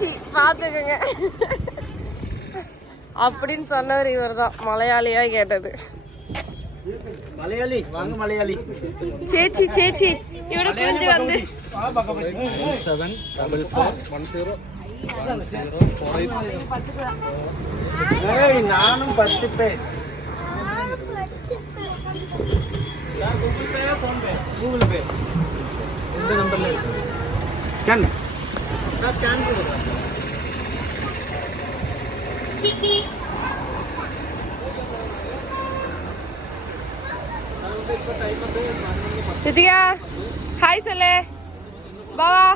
சேச்சி பாத்துக்கங்க அப்படின்னு சொன்னவர் இவர் தான். மலையாளியா கேட்டது. மலையாளி வாங்க மலையாளி. சேச்சி சேச்சி இவட புரிஞ்சு வந்து நானும் 10 பேர். गूगल पे இந்த நம்பர்ல இருக்கு. ஸ்கேன் நான் ஸ்கேன் பண்ணுறேன். திதியா ஹாய் சொல்லு பாவா.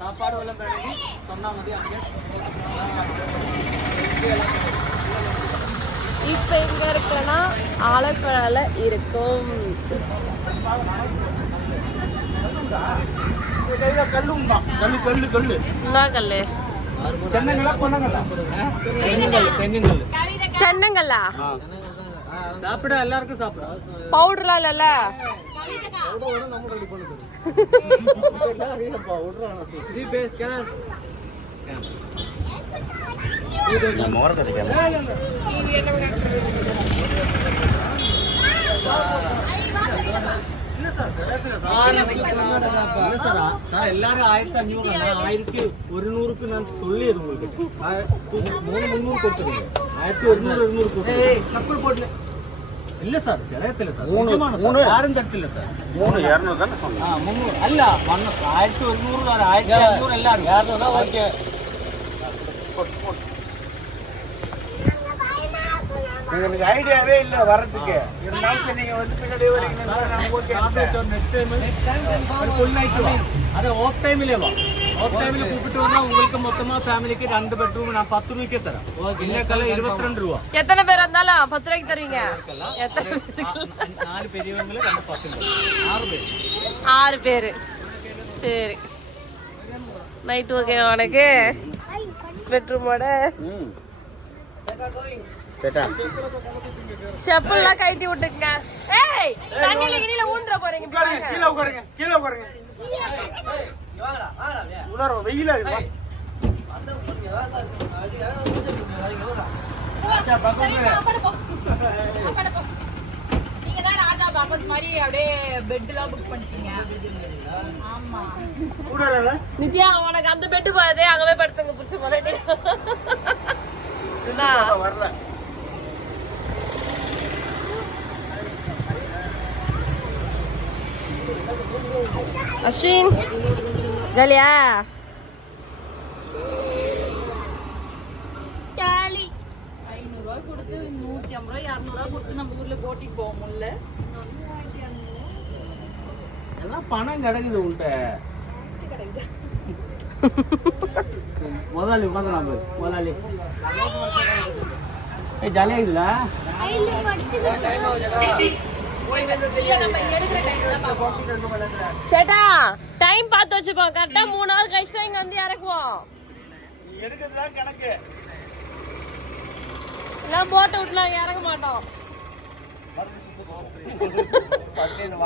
சாப்பாடு எல்லாம் வேணுங்க சொன்னா மதி அங்கே. இப்ப எங்க இருக்கனா ஆலக்குழால இருக்கும். கல்லுண்டா கல்லு கல்லு கல்லு என்ன கல்லு? தென்னங்களா பொன்னங்களா? தென்னங்கல் தென்னங்கல்லா? சாப்பிட எல்லாருக்கும் சாப்பிட பவுடர்லாம் இல்லல்ல. எல்லாரும் 1500 1100க்கு நான் சொல்லியது உங்களுக்கு 300 கொடுத்துருங்க. 1100 சப்பல் போடல இல்ல சார். கிடையத்தில்ல சார். யாரும் தட்டில்ல சார். 200 தானே சொன்னீங்க. 300 அல்ல 1100 1500 எல்லாரும் யாருன்னா ஓகே. எனக்கு ஐடியாவே இல்ல வரதுக்கு. இருந்தாலும் நீங்க வந்து பின்னாடி வரீங்கன்னா நான் okay. Next time full night வா. அது ஆஃப் டைம்ல வா. ஆஃப் டைம்ல கூப்பிட்டு வந்தா உங்களுக்கு மொத்தமா ஃபேமிலிக்கு 2 பெட்ரூம் நான் 10 ரூபாய்க்கு தரேன். இன்னைக்கல 22 ரூபாய். எத்தனை பேர் வந்தாலும் 10 ரூபாய்க்கு தருவீங்க? எத்தனை? 4 பெரியவங்க 2 பசங்க 6 பேர். 6 பேர். சரி நைட் ஓகே உனக்கு பெட்ரூமோட? செப்பல்லாம் கழட்டி விட்டுங்க. ஏய் தண்ணில கிணில ஊந்துற போறீங்க. கீழ உட்காருங்க கீழ உட்காருங்க. உலர வெயிலா இருக்கு. நீங்க தான் ராஜா பாகவத் மாதிரி அப்படியே பெட்லாம் புக் பண்ணிட்டீங்க. ஆமா நித்யா உனக்கு அந்த பெட் போதே அங்க போய் படுத்துங்க புடிச்ச போலடி. வரல அஸ்வின் ஜாலியா? ஜாலி. 500 ரூபாய் கொடுத்து 150 ரூபாய் 200 ரூபாய் கொடுத்து நம்ம ஊர்ல போட்டிக்கு போக முடியல. எல்லாம் பணம் கிடைக்குது உன்கிட்ட. முதலாளி உட்காந்துலாம் முதலாளி ஜாலியா இருக்குதா? சேட்டா டைம் பார்த்து வச்சுப்போம். கரெக்டா 3 நாள் கழிச்சு தான் இங்க வந்து இறக்குவோம். எடுக்கிறதுலாம் கணக்கு எல்லாம் போட்டு விட்டுலாம் இறங்க மாட்டோம்.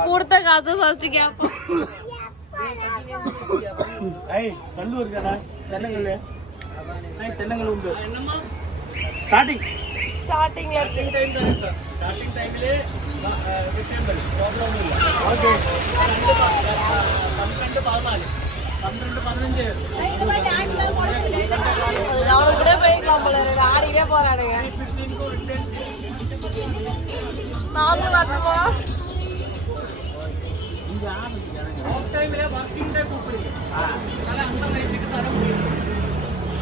கொடுத்த காசு ஃபர்ஸ்ட் கேட்போம். கல்லு இருக்காடா தென்னங்கல்லு. தென்னங்கல் உண்டு. ஸ்டார்டிங் ஸ்டார்டிங்ல ஸ்டார்டிங் டைம்ல ப்ராப்ளம் இல்ல. ஓகே 12 14 15 அவனுக்கு கூட போய்க்கலாம் போல இருக்கு. ஆடிட்டே போறானுங்க. நானும் வரணுமா?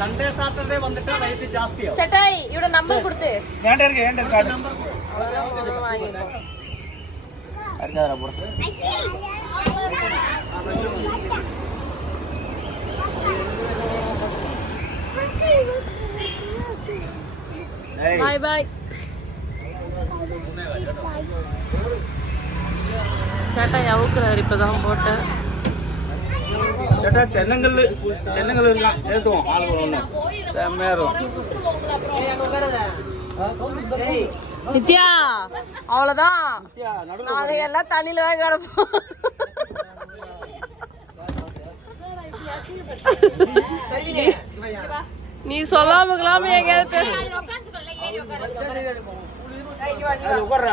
சண்டே சாட்டர்டே வந்துட்டா ரைட் ஜாஸ்தி ஆகும். சேட்டாய் இவட நம்பர் கொடுத்து. ஏண்டா கார்டு நம்பர் வாங்கிப்போம். அர்ஜாரா போற. பாய் பாய். சேட்டாய் அவுக்குறாரு இப்பதான் போட்டு. சேட்டா தென்னங்கல் இருக்கான் ஏத்துவோம். ஆளு ஒண்ணு செம்மேரும். நித்யா அவ்வளவுதான். நாங்க எல்லாம் தண்ணியில தான் கிடப்போம். இங்க வா. நீ சொல்லாம எங்கேயாவது பேச அதுல உட்காந்துக்கோல, ஏறி உட்காரு. உட்கார